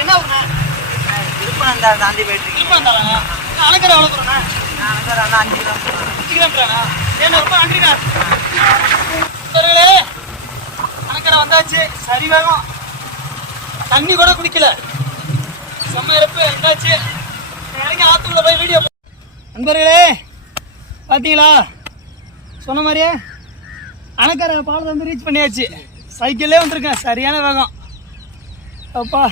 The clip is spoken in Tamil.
என்ன ஊருண்ணா? திருப்பனந்தாள் தாண்டி போயிட்டு இருக்கீங்க. திருப்பனந்தாளாண்ணா? அணக்கரை எவ்வளோ தூரண்ணா? அணக்கரை வந்து 5 கிலோமீட்டர். 5 கிலோமீட்டராண்ணா? ஏண்ணா ரொம்ப நன்றிண்ணா. நண்பர்களே, அணக்கரை வந்தாச்சு. சரி வேகம், தண்ணி கூட குடிக்கல, செம்ம இருப்பு வந்தாச்சு. இறங்கி ஆற்றுக்குள்ள போய் வீடியோ. நண்பர்களே பார்த்தீங்களா, சொன்ன மாதிரியே அணக்கரை பாலத்தை வந்து ரீச் பண்ணியாச்சு. சைக்கிள்லேயே வந்திருக்கேன், சரியான வேகம் அப்பா.